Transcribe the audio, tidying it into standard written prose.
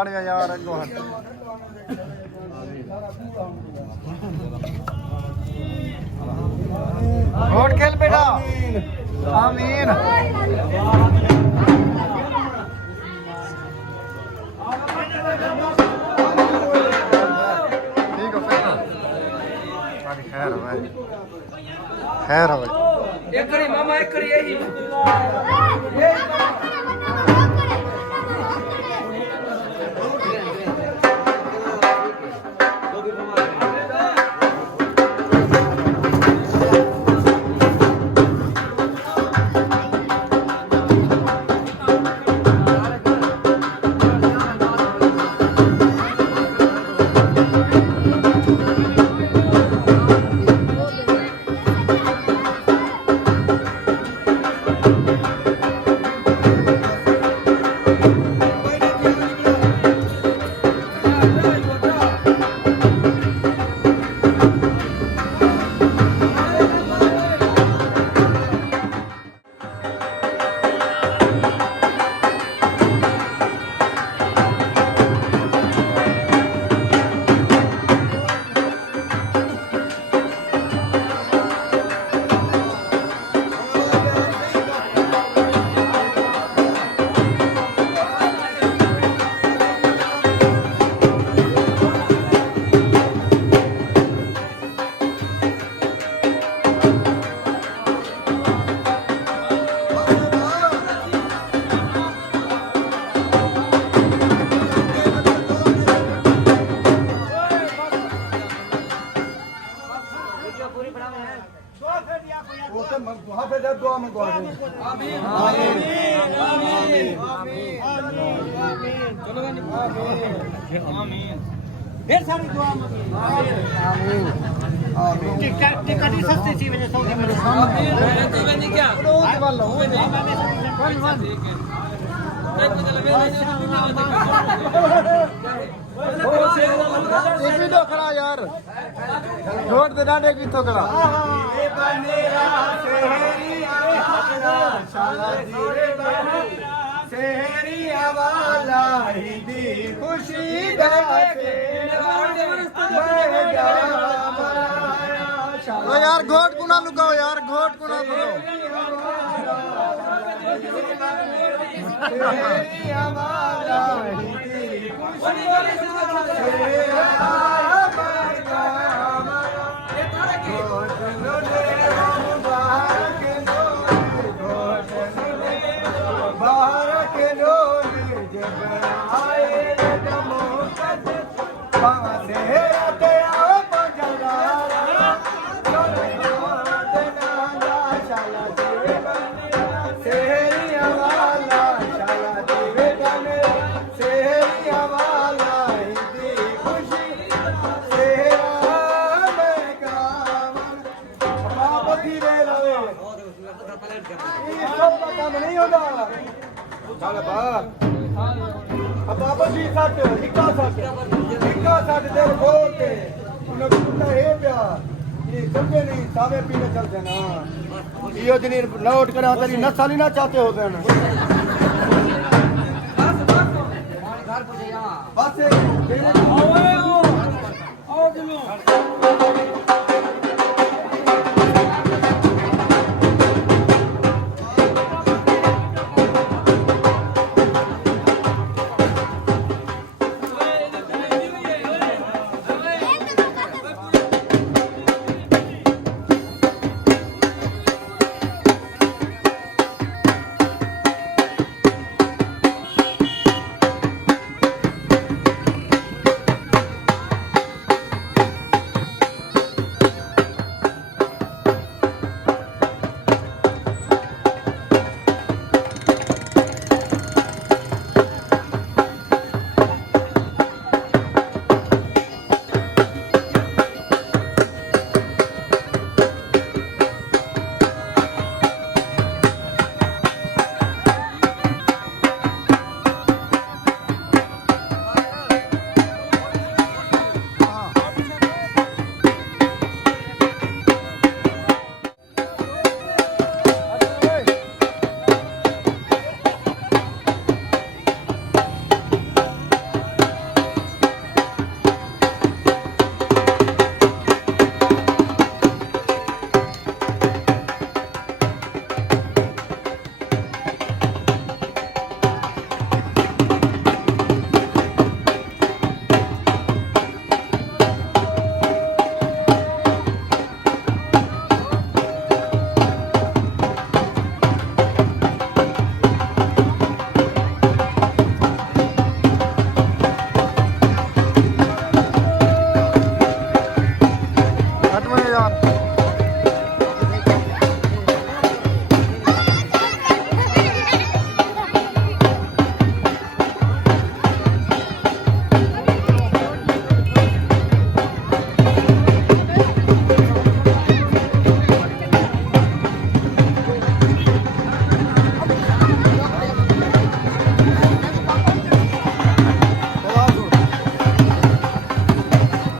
खड़े यार अगो हट वोट खेल बेटा आमीन ठीक है खैर भाई खैर भाई एक करी मामा एक करी यही ढेर सारी दुआ आमीन आमीन टिकट सस्ती थी वजह सऊदी में तो बनी क्या वाला हो एक भी तो खड़ा यार रोड पे डांडे की तो खड़ा ये बनेरा शहरी हवाला ही दी खुशी दाते ओ यार घोट कुना लुकाओ यार घोट कुना लुकाओ शहरी हवाला ही दी खुशी नहीं होता चल बाबा जी सट निक्का सट दिल खोल के उन्हें कुत्ता है प्या ये समझे नहीं सावे पीने चलते ना यो जनी नोट करा तेरी नस्ल ही ना चाहते होते हैं बस